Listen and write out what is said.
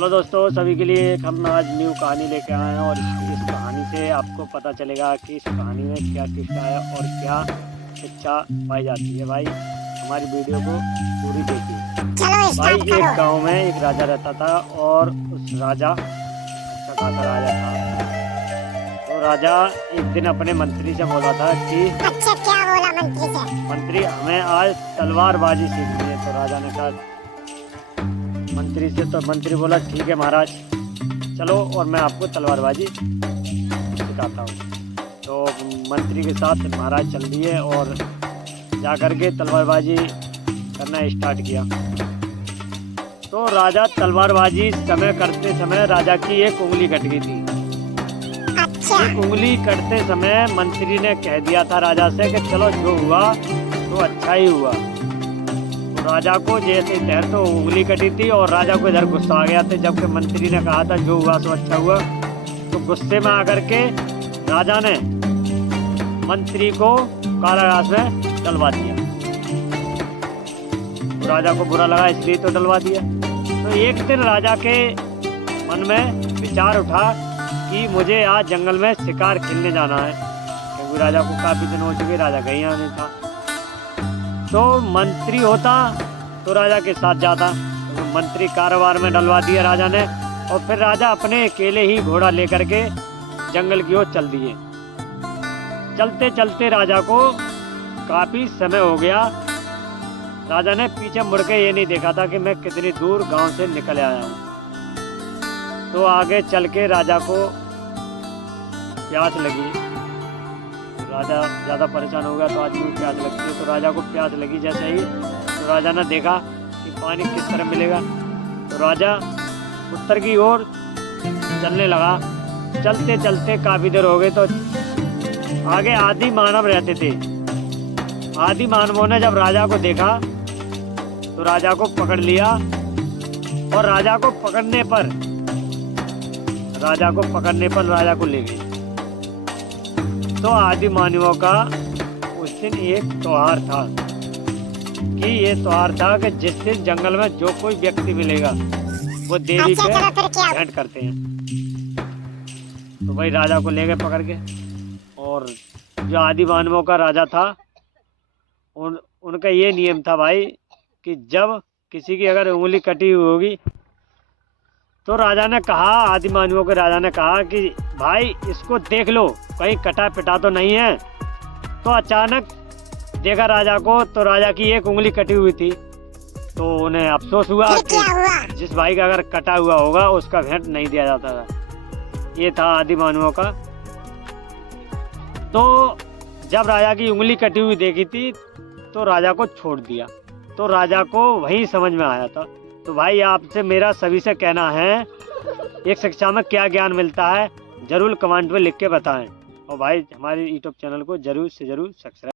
Hello दोस्तों, सभी के लिए एक हम आज न्यू कहानी लेके आए हैं और इस कहानी से आपको पता चलेगा कि इस कहानी में क्या ट्विस्ट आया और क्या शिक्षा पाई जाती है। भाई हमारी वीडियो को पूरी देखिए। भाई एक गांव में एक राजा रहता था और उस राजा अच्छा खासा राजा था। तो राजा एक दिन अपने मंत्री से बोला था कि अच्छा, क्या बोला मंत्री से? मंत्री हमें आज तलवारबाजी सीखनी है। तो राजा ने कहा मंत्री से, तो मंत्री बोला ठीक है महाराज, चलो और मैं आपको तलवारबाजी सिखाता हूँ। तो मंत्री के साथ महाराज चल दिए और जा कर के तलवारबाजी करना स्टार्ट किया। तो राजा तलवारबाजी करते समय राजा की एक उंगली कट गई थी। अच्छा। एक उंगली कटते समय मंत्री ने कह दिया था राजा से कि चलो जो हुआ तो अच्छा ही हुआ। राजा को जैसे इधर तो उंगली कटी थी और राजा को इधर गुस्सा आ गया था, जबकि मंत्री ने कहा था जो हुआ सो अच्छा हुआ। तो गुस्से में आकर के राजा ने मंत्री को कारागार में डलवा दिया। तो राजा को बुरा लगा इसलिए तो डलवा दिया। तो एक दिन राजा के मन में विचार उठा कि मुझे आज जंगल में शिकार खेलने जाना है, क्योंकि राजा को काफी दिन हो चुके, राजा कहीं नहीं था। तो मंत्री होता तो राजा के साथ जाता। तो मंत्री कारोबार में डलवा दिया राजा ने और फिर राजा अपने अकेले ही घोड़ा लेकर के जंगल की ओर चल दिए। चलते चलते राजा को काफी समय हो गया। राजा ने पीछे मुड़ के ये नहीं देखा था कि मैं कितनी दूर गांव से निकल आया हूँ। तो आगे चल के राजा को प्यास लगी। राजा ज़्यादा परेशान हो गया तो आदमी को प्यास लगती है। तो राजा को प्यास लगी जैसे ही, तो राजा ने देखा कि पानी किस तरह मिलेगा। तो राजा उत्तर की ओर चलने लगा। चलते चलते काफ़ी देर हो गई। तो आगे आदि मानव रहते थे। आदि मानवों ने जब राजा को देखा तो राजा को पकड़ लिया और राजा को पकड़ने पर राजा को ले गए। तो आदि मानवों का उस दिन एक त्योहार था कि ये त्योहार था कि जिस दिन जंगल में जो कोई व्यक्ति मिलेगा वो देवी पे भेंट करते हैं। तो भाई राजा को ले गए पकड़ के। और जो आदि मानवों का राजा था उनका ये नियम था भाई कि जब किसी की अगर उंगली कटी हुई होगी तो राजा ने कहा, आदि मानवों के राजा ने कहा कि भाई इसको देख लो कहीं कटा पिटा तो नहीं है। तो अचानक देखा राजा को तो राजा की एक उंगली कटी हुई थी। तो उन्हें अफसोस हुआ कि जिस भाई का अगर कटा हुआ होगा उसका भेंट नहीं दिया जाता था। ये था आदि मानवों का। तो जब राजा की उंगली कटी हुई देखी थी तो राजा को छोड़ दिया। तो राजा को वही समझ में आया था। तो भाई आपसे मेरा सभी से कहना है, एक शिक्षा में क्या ज्ञान मिलता है जरूर कमेंट में लिख के बताएं। और भाई हमारे यूट्यूब चैनल को जरूर से जरूर सब्सक्राइब